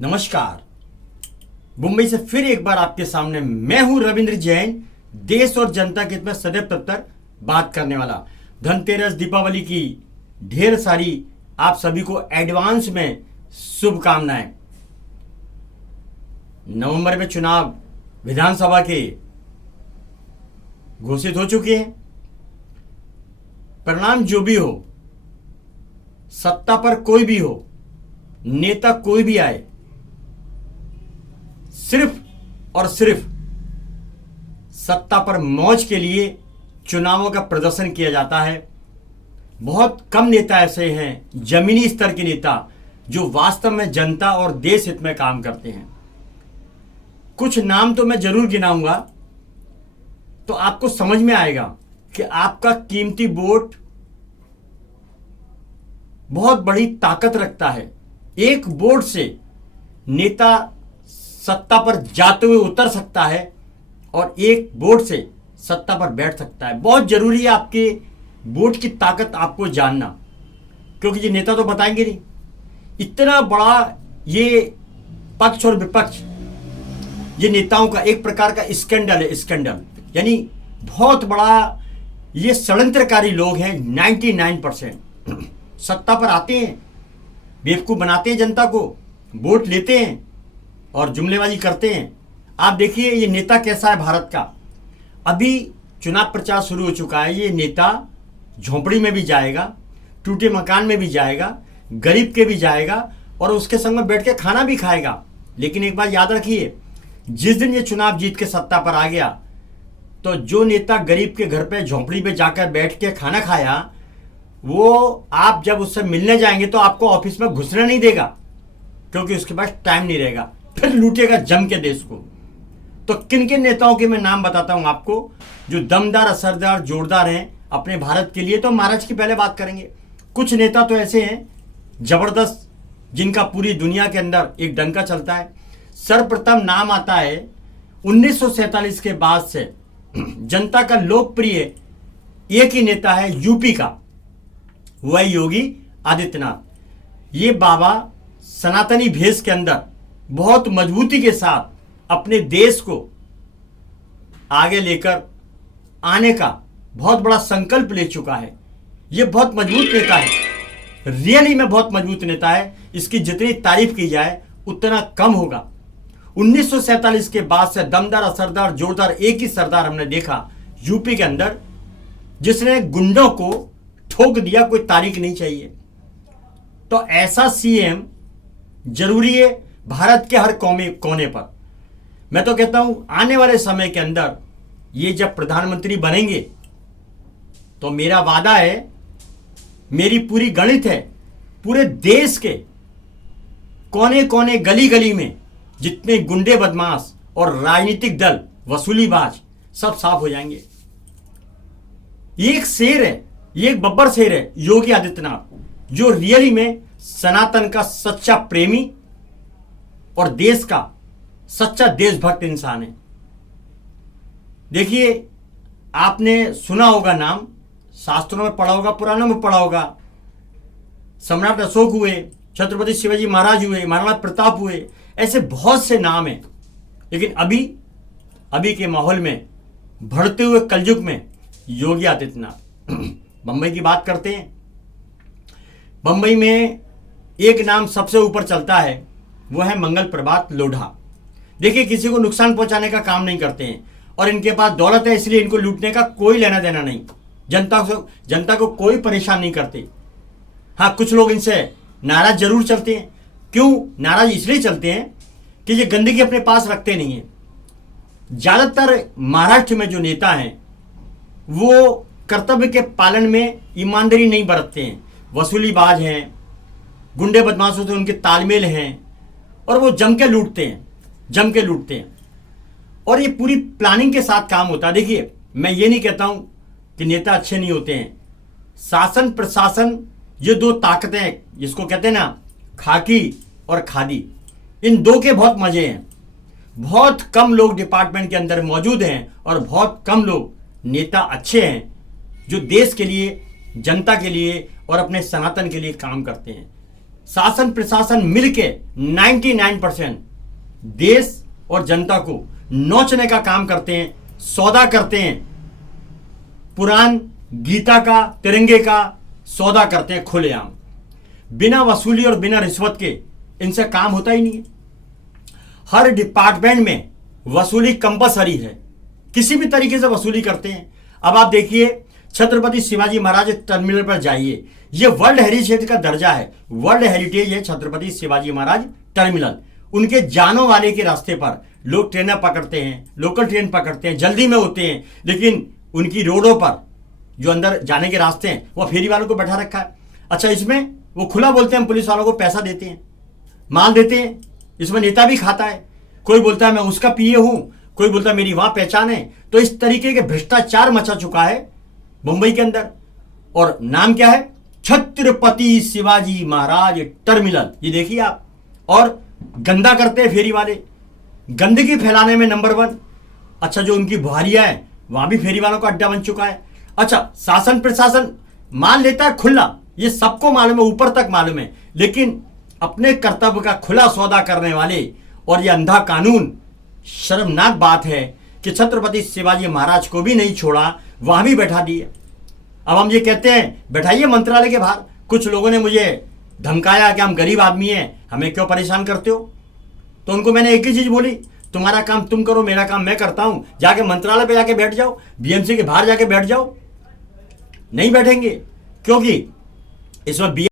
नमस्कार। मुंबई से फिर एक बार आपके सामने मैं हूं रविंद्र जैन, देश और जनता के हित में सदैव तत्पर बात करने वाला। धनतेरस दीपावली की ढेर सारी आप सभी को एडवांस में शुभकामनाएं। नवंबर में चुनाव विधानसभा के घोषित हो चुके हैं। परिणाम जो भी हो, सत्ता पर कोई भी हो, नेता कोई भी आए, सिर्फ और सिर्फ सत्ता पर मौज के लिए चुनावों का प्रदर्शन किया जाता है। बहुत कम नेता ऐसे हैं, जमीनी स्तर के नेता, जो वास्तव में जनता और देश हित में काम करते हैं। कुछ नाम तो मैं जरूर गिनाऊंगा, तो आपको समझ में आएगा कि आपका कीमती वोट बहुत बड़ी ताकत रखता है। एक वोट से नेता सत्ता पर जाते हुए उतर सकता है और एक वोट से सत्ता पर बैठ सकता है। बहुत जरूरी है आपके वोट की ताकत आपको जानना, क्योंकि ये नेता तो बताएंगे नहीं। इतना बड़ा ये पक्ष और विपक्ष, ये नेताओं का एक प्रकार का स्कैंडल है। स्कैंडल यानी बहुत बड़ा ये षड्यंत्रकारी लोग हैं। 99% सत्ता पर आते हैं, बेवकूफ बनाते हैं जनता को, वोट लेते हैं और जुमलेबाजी करते हैं। आप देखिए ये नेता कैसा है भारत का। अभी चुनाव प्रचार शुरू हो चुका है। ये नेता झोंपड़ी में भी जाएगा, टूटे मकान में भी जाएगा, गरीब के भी जाएगा और उसके संग में बैठ के खाना भी खाएगा। लेकिन एक बात याद रखिए, जिस दिन ये चुनाव जीत के सत्ता पर आ गया, तो जो नेता गरीब के घर पे झोंपड़ी पे जाकर बैठ के खाना खाया, वो आप जब उससे मिलने जाएंगे तो आपको ऑफिस में घुसने नहीं देगा, क्योंकि उसके पास टाइम नहीं रहेगा, फिर लूटेगा जम के देश को। तो किन किन नेताओं के मैं नाम बताता हूं आपको, जो दमदार, असरदार, जोरदार हैं अपने भारत के लिए। तो महाराष्ट्र की पहले बात करेंगे। कुछ नेता तो ऐसे हैं जबरदस्त, जिनका पूरी दुनिया के अंदर एक डंका चलता है। सर्वप्रथम नाम आता है 1947 के बाद से जनता का लोकप्रिय एक ही नेता है यूपी का, वह योगी आदित्यनाथ। ये बाबा सनातनी भेष के अंदर बहुत मजबूती के साथ अपने देश को आगे लेकर आने का बहुत बड़ा संकल्प ले चुका है। ये बहुत मजबूत नेता है, रियली में बहुत मजबूत नेता है। इसकी जितनी तारीफ की जाए उतना कम होगा। 1947 के बाद से दमदार, असरदार, जोरदार एक ही सरदार हमने देखा यूपी के अंदर, जिसने गुंडों को ठोक दिया, कोई तारीख नहीं चाहिए। तो ऐसा सीएम जरूरी है भारत के हर कोने पर। मैं तो कहता हूं आने वाले समय के अंदर ये जब प्रधानमंत्री बनेंगे, तो मेरा वादा है, मेरी पूरी गणित है, पूरे देश के कोने कोने, गली गली में जितने गुंडे, बदमाश और राजनीतिक दल, वसूलीबाज, सब साफ हो जाएंगे। ये एक शेर है, ये एक बब्बर शेर है योगी आदित्यनाथ, जो रियली में सनातन का सच्चा प्रेमी और देश का सच्चा देशभक्त इंसान है। देखिए, आपने सुना होगा नाम, शास्त्रों में पढ़ा होगा, पुराणों में पढ़ा होगा। सम्राट अशोक हुए, छत्रपति शिवाजी महाराज हुए, महाराणा प्रताप हुए, ऐसे बहुत से नाम हैं। लेकिन अभी के माहौल में, बढ़ते हुए कलयुग में, योगी आदित्यनाथ। बंबई की बात करते हैं। बंबई में एक नाम सबसे ऊपर चलता है, वो है मंगल प्रभात लोढ़ा। देखिए, किसी को नुकसान पहुंचाने का काम नहीं करते हैं और इनके पास दौलत है, इसलिए इनको लूटने का कोई लेना देना नहीं। जनता को कोई परेशान नहीं करते। हाँ, कुछ लोग इनसे नाराज जरूर चलते हैं। क्यों नाराज? इसलिए चलते हैं कि ये गंदगी अपने पास रखते नहीं है। ज्यादातर महाराष्ट्र में जो नेता हैं, वो कर्तव्य के पालन में ईमानदारी नहीं बरतते हैं, वसूलीबाज हैं, गुंडे बदमाशों से उनके तालमेल हैं और वो जम के लूटते हैं। और ये पूरी प्लानिंग के साथ काम होता है। देखिए, मैं ये नहीं कहता हूं कि नेता अच्छे नहीं होते हैं। शासन प्रशासन, ये दो ताकतें, जिसको कहते हैं ना खाकी और खादी, इन दो के बहुत मजे हैं। बहुत कम लोग डिपार्टमेंट के अंदर मौजूद हैं और बहुत कम लोग नेता अच्छे हैं, जो देश के लिए, जनता के लिए और अपने सनातन के लिए काम करते हैं। शासन प्रशासन मिलके 99% देश और जनता को नोचने का काम करते हैं, सौदा करते हैं, पुराण गीता का, तिरंगे का सौदा करते हैं खुलेआम, बिना वसूली और बिना रिश्वत के इनसे काम होता ही नहीं है। हर डिपार्टमेंट में वसूली कंपलसरी है, किसी भी तरीके से वसूली करते हैं। अब आप देखिए, छत्रपति शिवाजी महाराज टर्मिनल पर जाइए, ये वर्ल्ड हेरिटेज का दर्जा है, वर्ल्ड हेरिटेज है छत्रपति शिवाजी महाराज टर्मिनल। उनके जानो वाले के रास्ते पर लोग ट्रेनें पकड़ते हैं, लोकल ट्रेन पकड़ते हैं, जल्दी में होते हैं, लेकिन उनकी रोडों पर जो अंदर जाने के रास्ते हैं वो फेरी वालों को बैठा रखा है। अच्छा, इसमें वो खुला बोलते हैं, पुलिस वालों को पैसा देते हैं, माल देते हैं, इसमें नेता भी खाता है। कोई बोलता है मैं उसका पीए हूं, कोई बोलता है मेरी वहां पहचान है। तो इस तरीके के भ्रष्टाचार मचा चुका है मुंबई के अंदर, और नाम क्या है? छत्रपति शिवाजी महाराज टर्मिनल। ये देखिए आप, और गंदा करते हैं फेरी वाले, गंदगी फैलाने में नंबर 1। अच्छा, जो उनकी बुहारियां हैं वहां भी फेरी वालों का अड्डा बन चुका है। अच्छा, शासन प्रशासन मान लेता है खुला, ये सबको मालूम है, ऊपर तक मालूम है, लेकिन अपने कर्तव्य का खुला सौदा करने वाले और ये अंधा कानून, शर्मनाक बात है कि छत्रपति शिवाजी महाराज को भी नहीं छोड़ा, वहां भी बैठा दिए। अब हम ये कहते हैं बैठाइए मंत्रालय के बाहर। कुछ लोगों ने मुझे धमकाया कि हम गरीब आदमी हैं, हमें क्यों परेशान करते हो? तो उनको मैंने एक ही चीज बोली, तुम्हारा काम तुम करो, मेरा काम मैं करता हूं। जाके मंत्रालय पे जाके बैठ जाओ, बीएमसी के बाहर जाके बैठ जाओ। नहीं बैठेंगे, क्योंकि इसमें